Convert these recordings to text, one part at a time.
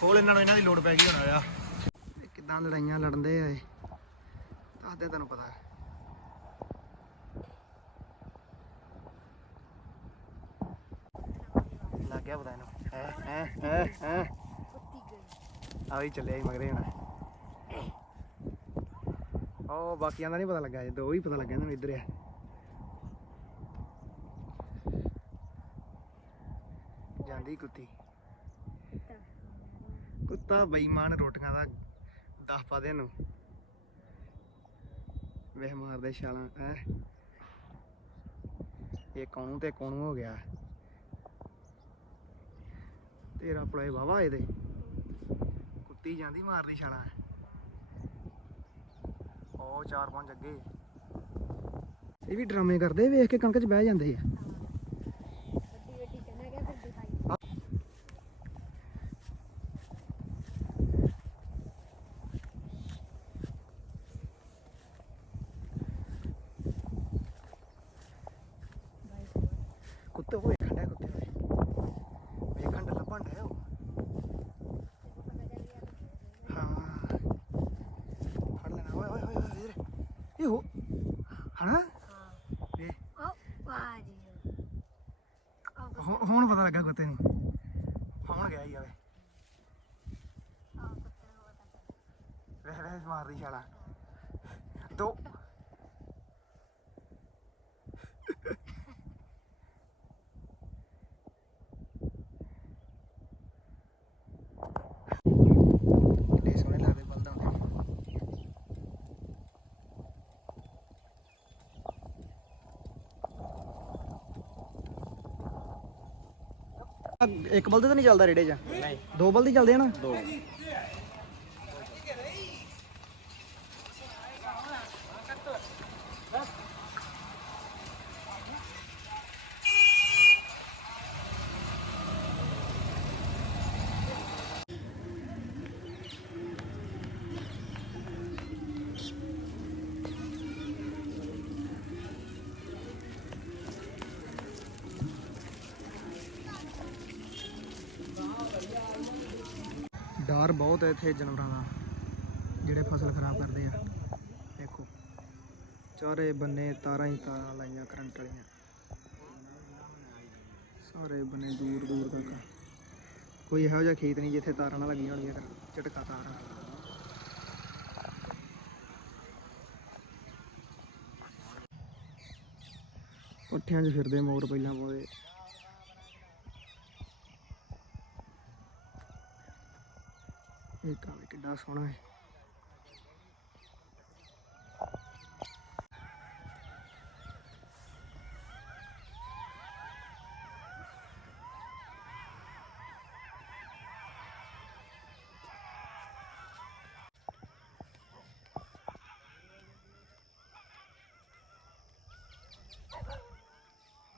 ਖੋਲ, ਇਹਨਾਂ ਨੂੰ ਇਹਨਾਂ ਦੀ ਲੋੜ ਪੈ ਗਈ ਹੋਣਾ ਆ। ਕਿਦਾਂ ਲੜਾਈਆਂ ਲੜਦੇ ਆ ਇਹ? ਦੱਸਦੇ ਤੈਨੂੰ ਪਤਾ। ਲੱਗ ਗਿਆ ਪਤਾ ਇਹਨੂੰ। ਹੈ ਹੈ ਹੈ ਹੈ। ਆ ਵੀ ਚੱਲਿਆ ਹੀ ਮਗਰੇ ਹੁਣ। ਉਹ ਬਾਕੀਆਂ ਦਾ ਨਹੀਂ ਪਤਾ ਲੱਗਾ ਜੇ ਦੋ ਹੀ ਪਤਾ ਲੱਗਿਆ ਇਹਨਾਂ ਨੂੰ ਇੱਧਰ ਆ। ਜਾਂਦੀ ਕੁੱਤੀ। ਕੁੱਤਾ ਬੇਈਮਾਨ ਰੋਟੀਆਂ ਦਾ ਦਸ ਪਾ ਦੇ ਨੂੰ ਵੇਹ ਮਾਰਦੇ ਛਾਲਾਂ, ਹੈ। ਇਹ ਕੌਣੂ ਤੇ ਕੌਣੂ ਹੋ ਗਿਆ। ਤੇਰਾ ਪਲੇ ਵਾਵਾ ਇਹਦੇ। ਕੁੱਤੀ ਜਾਂਦੀ ਮਾਰਦੀ ਛਾਲਾਂ। ਉਹ ਚਾਰ ਪੰਜ ਅੱਗੇ। ਇਹ ਵੀ ਡਰਾਮੇ ਕਰਦੇ, ਵੇਖ ਕੇ ਕਣਕ 'ਚ ਬਹਿ ਜਾਂਦੇ ਆ ਕੁੱਤੇ ਹੋਏ ਖੰਡਾ ਕੁੱਤੇ ਹੋਏ ਵੇਖਣ ਦਾ ਲੱਭਣ ਡਿਆ ਉਹ ਹਾਂ ਫੜ ਲੈਣਾ ਓਏ ਓਏ ਓਏ ਓਏ ਵੀਰ ਇਹ ਹੋ ਹਨਾ ਵੇ ਹੁ- ਹੁਣ ਪਤਾ ਲੱਗਾ ਕੁੱਤੇ ਨੂੰ ਹੁਣ ਗਿਆ ਹੀ ਆਵੇ ਵੇ ਵੇ ਮਾਰਦੀ ਛਾਲਾ ਦੋ ਕਿੰਨੇ ਸੋਹਣੇ ਲੱਗਦੇ ਬਲਦਾਂ ਦੇ ਇੱਕ ਬਲਦ ਤਾਂ ਨਹੀਂ ਚੱਲਦਾ ਰੇੜੇ 'ਚ? ਨਹੀਂ। ਦੋ ਬਲਦ ਹੀ ਚੱਲਦੇ ਆ ਨਾ? ਦੋ। ਡਰ ਬਹੁਤ ਹੈ ਇੱਥੇ ਜਾਨਵਰਾਂ ਦਾ, ਜਿਹੜੇ ਫਸਲ ਖਰਾਬ ਕਰਦੇ ਆ। ਦੇਖੋ, ਚਾਰੇ ਬੰਨੇ ਤਾਰਾਂ ਹੀ ਤਾਰਾਂ ਲਾਈਆਂ, ਕਰੰਟ ਵਾਲੀਆਂ। ਸਾਰੇ ਬੰਨੇ ਦੂਰ ਦੂਰ ਤੱਕ। ਕੋਈ ਇਹੋ ਜਿਹਾ ਖੇਤ ਨਹੀਂ ਜਿੱਥੇ ਤਾਰਾਂ ਨਾ ਲੱਗੀਆਂ ਹੋਣਗੀਆਂ ਝਟਕਾ ਤਾਰਾਂ ਪੱਠਿਆਂ 'ਚ ਫਿਰਦੇ ਮੋਰ ਪਹਿਲਾਂ ਪਾਉਂਦੇ ਇਹ ਕਾਵੇ ਕਿੱਡਾ ਸੋਹਣਾ ਹੈ।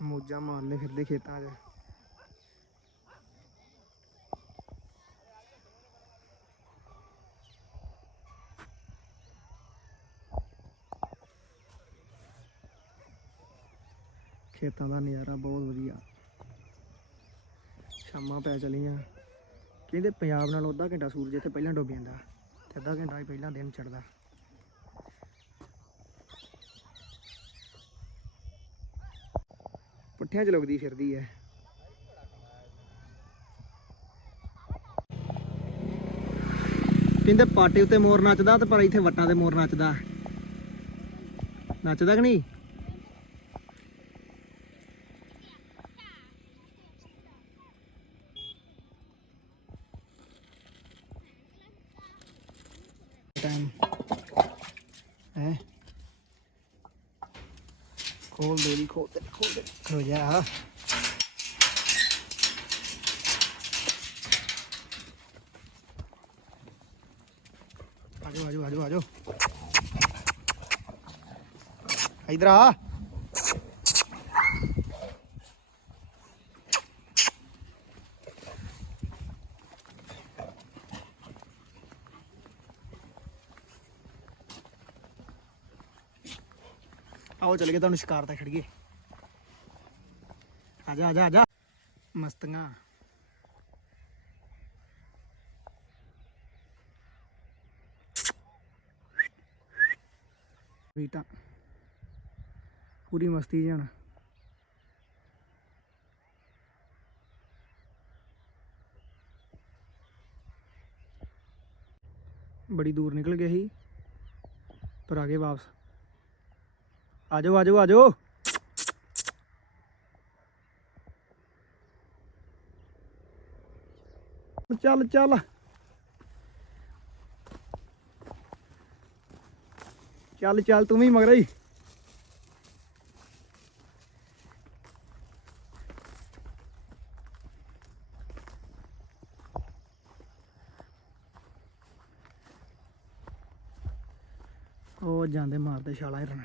ਮੋਜਾ ਮਾਰਨੇ ਫਿਰਦੇ ਖੇਤਾਂ 'ਚ। ਖੇਤਾਂ ਦਾ ਨਜ਼ਾਰਾ ਬਹੁਤ ਵਧੀਆ। ਸ਼ਾਮਾਂ ਪੈ ਚਲੀਆਂ। ਕਹਿੰਦੇ ਪੰਜਾਬ ਨਾਲ ਅੱਧਾ ਘੰਟਾ ਸੂਰਜ ਇੱਥੇ ਪਹਿਲਾਂ ਡੁੱਬ ਜਾਂਦਾ ਤੇ ਅੱਧਾ ਘੰਟਾ ਹੀ ਪਹਿਲਾਂ ਦਿਨ ਚੜਦਾ ਪੁੱਠਿਆਂ 'ਚ ਲੁਕਦੀ ਫਿਰਦੀ ਹੈ ਕਹਿੰਦੇ ਪਾਟੇ ਉੱਤੇ ਮੋਰ ਨੱਚਦਾ ਤੇ ਪਰ ਇੱਥੇ ਵੱਟਾਂ ਤੇ ਮੋਰ ਨੱਚਦਾ। ਨੱਚਦਾ ਕਿ ਨਹੀਂ? ਟਾਈਮ ਹੈ ਖੋਲ ਦੇ ਦੀ ਖੋਲ ਦੇ ਖੋਲ ਦੇ ਖੋ ਜਾ ਆਜੋ ਆਜੋ ਆਜੋ ਆਜੋ ਇਧਰ ਆ आओ चले गए तुम शिकार था खड़िए आ जा आ जा आ जा। मस्तिया। बीटा पूरी मस्ती जान। बड़ी दूर निकल गए ही, पर आ गए वापस। ਆਜੋ ਆ ਜਾਓ ਆ ਜਾਓ ਚੱਲ ਚੱਲ। ਚੱਲ ਚੱਲ, ਤੂੰ ਵੀ ਮਗਰ ਹੀ ਉਹ ਜਾਂਦੇ ਮਾਰਦੇ ਛਾਲਾਂ ਹਿਰਨ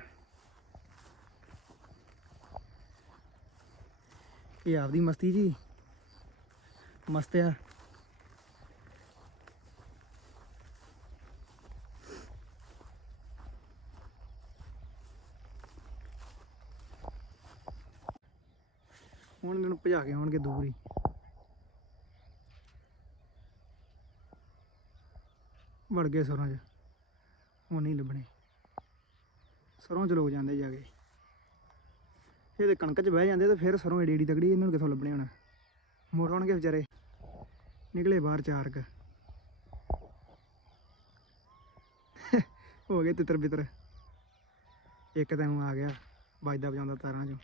ਇਹ ਆਪਦੀ ਮਸਤੀ ਜੀ। ਮਸਤ ਆ। ਹੁਣ ਇਹਨਾਂ ਨੂੰ ਭਜਾ ਕੇ ਆਉਣਗੇ ਦੂਰ ਹੀ ਵੜ ਗਏ ਸਰੋਂ 'ਚ। ਹੁਣ ਨਹੀਂ ਲੱਭਣੇ। ਸਰੋਂ 'ਚ ਲੋਕ ਜਾਂਦੇ ਜਾ ਕੇ। ਇਹ ਤੇ ਕਣਕ 'ਚ ਬਹਿ ਜਾਂਦੇ ਤੇ ਫਿਰ ਸਰੋਂ ਏਡੀ ਏਡੀ ਤਗੜੀ ਇਹਨਾਂ ਨੂੰ ਕਿੱਥੋਂ ਲੱਭਣੇ ਹੁਣ? ਮੁੜ ਆਉਣਗੇ ਵਿਚਾਰੇ। ਨਿਕਲੇ ਬਾਹਰ ਚਾਰ ਕ। ਹੋ ਗਏ ਤਿੱਤਰ ਬਿੱਤਰ ਇੱਕ ਤੈਨੂੰ ਆ ਗਿਆ, ਵੱਜਦਾ ਵਜਾਉਂਦਾ ਤਾਰਾਂ 'ਚੋਂ।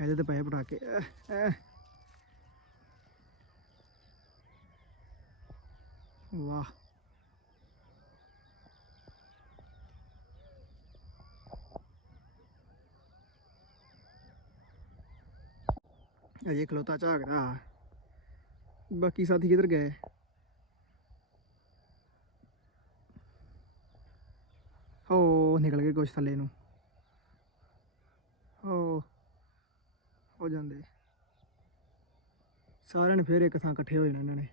ਇਹਦੇ ਤੇ ਪਏ ਪਟਾਕੇ। ਵਾਹ। ਅਜੇ ਖਲੋਤਾ ਝਾਕਦਾ ਬਾਕੀ ਸਾਥੀ ਕਿੱਧਰ ਗਏ? ਹੋ, ਨਿਕਲ ਗਏ ਕੁਛ ਥੱਲੇ ਨੂੰ। ਹੋ ਹੋ ਜਾਂਦੇ। ਸਾਰਿਆਂ ਨੇ ਫੇਰ ਇੱਕ ਥਾਂ ਇਕੱਠੇ ਹੋ ਜਾਣਾ ਇਹਨਾਂ ਨੇ।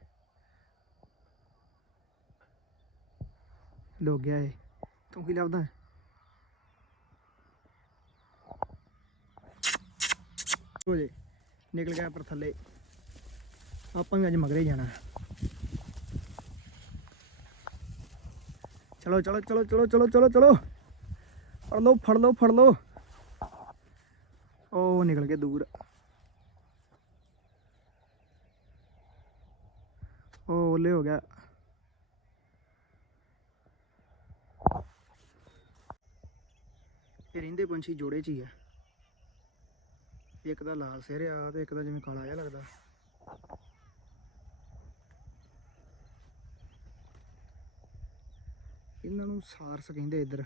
ਲੋਕ ਗਿਆ ਏ। ਤੂੰ ਕੀ ਲੱਭਦਾ? ਹੋ ਜੇ। ਨਿਕਲ ਗਿਆ ਪਰ ਥੱਲੇ। ਆਪਾਂ ਵੀ ਅੱਜ ਮਗਰੇ ਜਾਣਾ। ਚਲੋ ਚਲੋ ਚਲੋ ਚਲੋ ਚਲੋ ਚਲੋ ਚਲੋ। ਫੜ ਲਓ ਫੜ ਲਓ ਫੜ ਲਓ। ਉਹ ਨਿਕਲ ਕੇ ਦੂਰ। ਉਹ ਓਲੇ ਹੋ ਗਿਆ। ਇਹ ਰਹਿੰਦੇ ਪੰਛੀ ਜੋੜੇ ਚ ਹੀ ਆ। ਇੱਕ ਦਾ ਲਾਲ ਸਿਰ ਆ ਤੇ ਇੱਕ ਦਾ ਜਿਵੇਂ ਕਾਲਾ ਜਿਹਾ ਲੱਗਦਾ। ਇਹਨਾਂ ਨੂੰ ਸਾਰਸ ਕਹਿੰਦੇ ਇੱਧਰ।